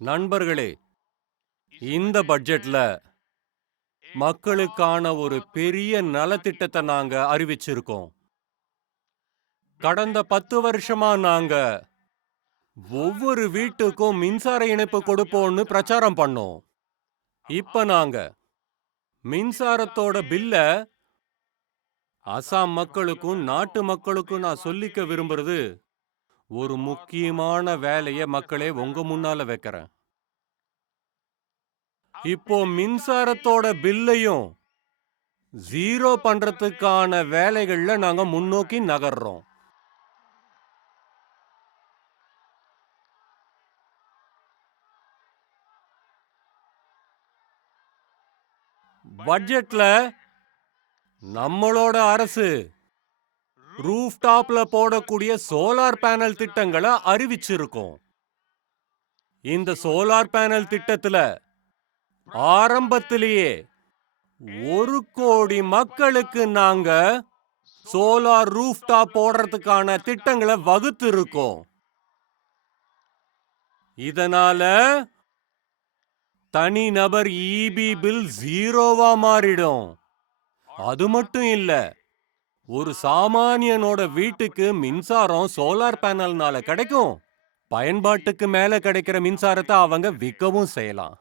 நண்பர்களே, இந்த பட்ஜெட்ல மக்களுக்கான ஒரு பெரிய நலத்திட்டத்தை நாங்க அறிவிச்சிருக்கோம். கடந்த 10 வருஷமா நாங்க ஒவ்வொரு வீட்டுக்கும் மின்சார இணைப்பு கொடுப்போம்னு பிரச்சாரம் பண்ணோம். இப்ப நாங்க மின்சாரத்தோட பில்ல அசாம் மக்களுக்கும் நாட்டு மக்களுக்கும் நான் சொல்லிக்க விரும்புறது, ஒரு முக்கியமான வேலையை மக்களே உங்க முன்னால வைக்கிறேன். இப்போ மின்சாரத்தோட பில்லையும் ஜீரோ பண்றதுக்கான வேலைகள்ல நாங்க முன்னோக்கி நகர்றோம். பட்ஜெட்ல நம்மளோட அரசு ரூஃப் டாப்ல போடக்கூடிய சோலார் பேனல் திட்டங்களை அறிவிச்சிருக்கோம். இந்த சோலார் பேனல் திட்டத்துல ஆரம்பத்திலேயே 1 கோடி மக்களுக்கு நாங்க சோலார் ரூஃப் டாப் போடுறதுக்கான திட்டங்களை வகுத்து இருக்கோம். இதனால தனிநபர் இபி பில் ஜீரோவா மாறிடும். அது மட்டும் இல்ல, ஒரு சாமானியனோட வீட்டுக்கு மின்சாரம் சோலார் பேனல்னால கிடைக்கும். பயன்பாட்டுக்கு மேல கிடைக்கிற மின்சாரத்தை அவங்க விற்கவும் செய்யலாம்.